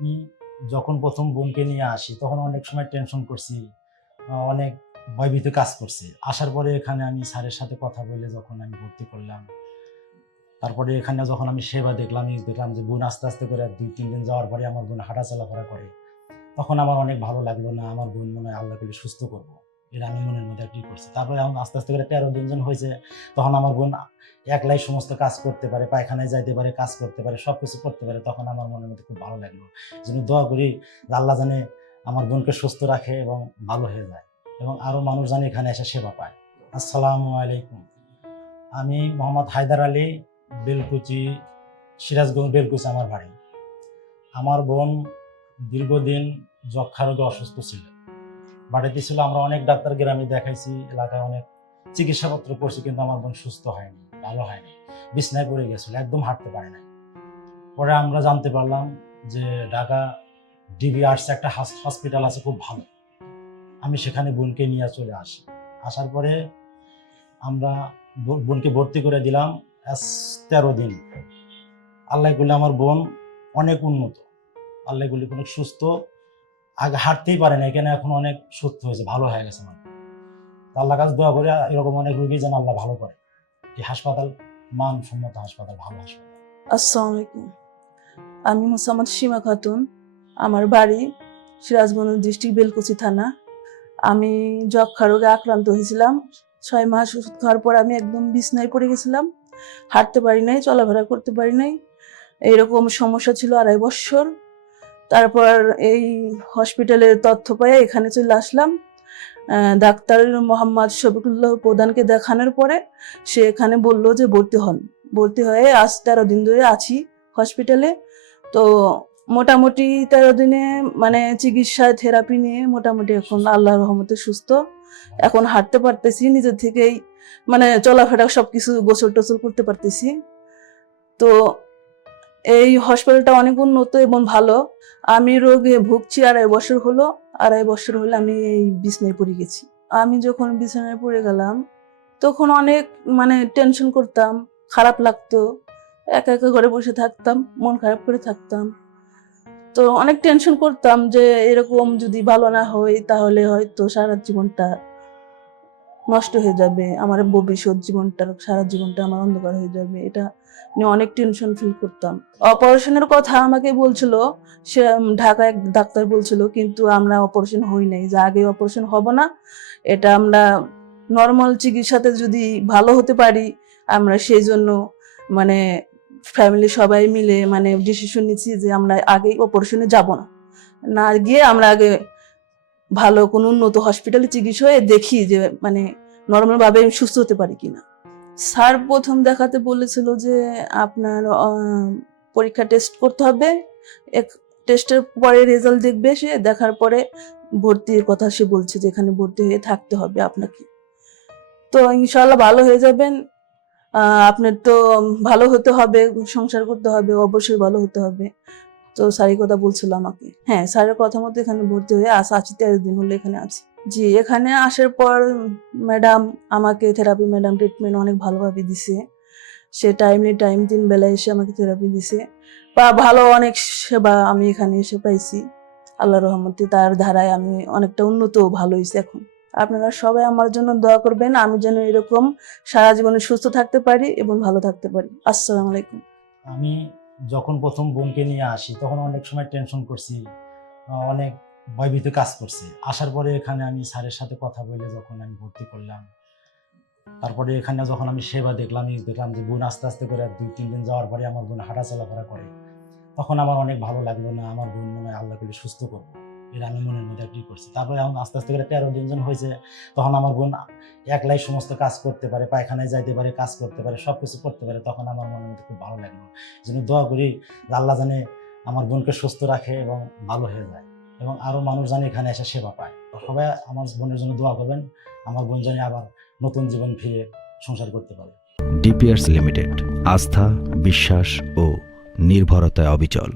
আমি যখন প্রথম বোনকে নিয়ে আসি, তখন অনেক সময় টেনশন করছি অনেক ভয়ভীত কাজ করছি। আসার পরে এখানে আমি স্যারের সাথে কথা বলে যখন আমি ভর্তি করলাম, তারপরে এখানে যখন আমি সেবা দেখলাম দেখলাম যে বোন আস্তে আস্তে করে দুই, তিন দিন যাওয়ার পরে আমার বোন হাঁটা চলাফেরা করে, তখন আমার অনেক ভালো লাগল না, আমার বোন মনে হয় আল্লাহ করে সুস্থ করব। এটা আমি মনের মধ্যে কি করছি। তারপরে এখন আস্তে আস্তে করে তেরো দিন যখন হয়েছে, তখন আমার বোন একলাই সমস্ত কাজ করতে পারে, পায়খানায় যাইতে পারে, কাজ করতে পারে সব কিছু করতে পারে, তখন আমার মনের মধ্যে খুব ভালো লাগল। যেন দোয়া করি আল্লাহ জানে আমার বোনকে সুস্থ রাখে এবং ভালো হয়ে যায় এবং আরও মানুষ জানে এখানে এসে সেবা পায়। আসসালামু আলাইকুম। আমি মোহাম্মদ হায়দার আলী বেলকুচি, সিরাজগঞ্জ, বেলকুচি আমার বাড়ি। আমার বোন দীর্ঘদিন যক্ষা রোগে অসুস্থ ছিল। বাড়িতে ছিল আমরা অনেক ডাক্তার গ্রামে দেখাইছি, এলাকায় অনেক চিকিৎসাপত্র করছি কিন্তু আমার বোন সুস্থ হয়নি, ভালো হয়নি, বিছনায় পড়ে গেছিল, একদম হাঁটতে পারে নাই। পরে আমরা জানতে পারলাম যে ঢাকা ডিবি আর্টস একটা হসপিটাল আছে খুব ভালো। আমি সেখানে বোনকে নিয়ে চলে আসি। আসার পরে আমরা বোন- বোনকে ভর্তি করে দিলাম তেরো দিন। আল্লাহ করলে আমার বোন অনেক উন্নত, আল্লাহ করলে অনেক সুস্থ আগে হাঁটতেই পারে না এখানে এখন অনেক সুস্থ হয়েছে, ভালো হয়ে গেছে আমার আল্লাহ কাছে দোয়া করে, এরকম অনেক রুগী যেন আল্লাহ ভালো করে। এই হাসপাতাল মানসম্মত হাসপাতাল, ভালো হাসপাতাল। আসসালামু আলাইকুম। আমি মোসাম্মদ সীমা খাতুন, আমার বাড়ি সিরাজগঞ্জ ডিস্ট্রিক্ট বেলকুচি থানা। আমি যক্ষা রোগে আক্রান্ত হয়েছিলাম, ছয় মাস ওষুধ খাওয়ার পর আমি একদম বিছনায় পড়ে গেছিলাম। হাঁটতে পারি নাই, চলাফেরা করতে পারি নাই। এরকম সমস্যা ছিল আড়াই বছর। তারপর এই হসপিটালের তথ্য পেয়ে এখানে চলে আসলাম। ডাক্তার মোহাম্মদ শফিকুল্লাহ প্রধানকে দেখানোর পরে সে এখানে বলল যে ভর্তি হন। ভর্তি হয়ে আজ তেরো দিন ধরে আছি হসপিটালে তো মোটামুটি তেরো দিনে মানে চিকিৎসা থেরাপি নিয়ে মোটামুটি এখন আল্লাহ রহমতে সুস্থ। এখন হাঁটতে পারতেছি, নিজের থেকেই মানে চলাফেরা সব কিছু গোসল টোসল করতে পারতেছি। তো এই হসপিটালটা অনেক উন্নত এবং ভালো। আমি রোগে ভুগছি আড়াই বছর হলো, আড়াই বছর হলে আমি এই বিছনায় পড়ে গেছি। আমি যখন বিছানায় পড়ে গেলাম, তখন অনেক মানে টেনশন করতাম, খারাপ লাগতো। একা একা ঘরে বসে থাকতাম, মন খারাপ করে থাকতাম। তো অনেক টেনশন করতাম যে এরকম যদি ভালো না হয়, তাহলে হয়তো সারা জীবনটা নষ্ট হয়ে যাবে, আমার ভবিষ্যৎ জীবনটা, সারা জীবনটা আমার অন্ধকার হয়ে যাবে। এটা নিয়ে অনেক টেনশন ফিল করতাম। অপারেশনের কথা আমাকে বলছিল, সে ঢাকা এক ডাক্তার বলছিল, কিন্তু আমরা অপারেশন হই নাই, যে আগে অপারেশন হব না, এটা আমরা নর্মাল চিকিৎসাতে যদি ভালো হতে পারি, আমরা সেই জন্য মানে ফ্যামিলি সবাই মিলে মানে ডিসিশন নিচ্ছি যে আমরা আগেই অপারেশনে যাব না। না গিয়ে আমরা আগে ভালো কোনো উন্নত হসপিটালে চিকিৎসা হয়ে দেখি যে মানে নর্মাল ভাবে সুস্থ হতে পারি কিনা। স্যার প্রথম দেখাতে বলেছিল যে, আপনার পরীক্ষা টেস্ট করতে হবে। এক টেস্টের পরে রেজাল্ট দেখবে সে, দেখার পরে ভর্তির কথা সে বলছে যে, এখানে ভর্তি হয়ে থাকতে হবে আপনাকে। তো ইনশাল্লাহ ভালো হয়ে যাবেন। আপনার তো ভালো হতে হবে, সংসার করতে হবে, অবশ্যই ভালো হতে হবে। তো স্যারের কথা বলছিল আমাকে। হ্যাঁ স্যারের কথা মতো এখানে ভর্তি হয়ে আস, আছি তেরো দিন হলো এখানে আছি। জি, এখানে আসার পর ম্যাডাম আমাকে থেরাপি ম্যাডাম ট্রিটমেন্ট অনেক ভালোভাবে দিছে। সে টাইমলি টাইম তিন বেলা এসে আমাকে থেরাপি দিছে। বা ভালো অনেক সেবা আমি এখানে এসে পাইছি। আল্লাহ রহমতে তার ধারায় আমি অনেকটা উন্নত ভালো হয়েছি এখন। আপনারা সবাই আমার জন্য দোয়া করবেন, আমি যেন এরকম সারা জীবনে সুস্থ থাকতে পারি এবং ভালো থাকতে পারি। আসসালামু আলাইকুম। আমি যখন প্রথম বোনকে নিয়ে আসি, তখন অনেক সময় টেনশন করছি অনেক ভয়ভীত কাজ করছি। আসার পরে এখানে আমি স্যারের সাথে কথা বলে যখন আমি ভর্তি করলাম, তারপরে এখানে যখন আমি সেবা দেখলাম দেখলাম যে বোন আস্তে আস্তে করে দুই, তিন দিন যাওয়ার পরে আমার বোন হাঁটা চলাফেরা করে। তখন আমার অনেক ভালো লাগল না, আমার বোন মনে হয় আল্লাহ করে সুস্থ করব এটা আমি মনের মধ্যে কি করছি। তারপরে এখন আস্তে আস্তে করে তেরো দিন যখন হয়েছে, তখন আমার বোন একলাই সমস্ত কাজ করতে পারে, পায়খানায় যাইতে পারে, কাজ করতে পারে সব কিছু করতে পারে, তখন আমার মনের মধ্যে খুব ভালো লাগল। যেন দোয়া করি আল্লাহ জানে আমার বোনকে সুস্থ রাখে এবং ভালো হয়ে যায় এবং আরও মানুষ জানে এখানে এসে সেবা পায়। সবাই আমার বোনের জন্য দোয়া করবেন, আমার বোন জানি আবার নতুন জীবন ফিরে সংসার করতে পারে। ডিপিআরস লিমিটেড আস্থা, বিশ্বাস ও নির্ভরতায় অবিচল।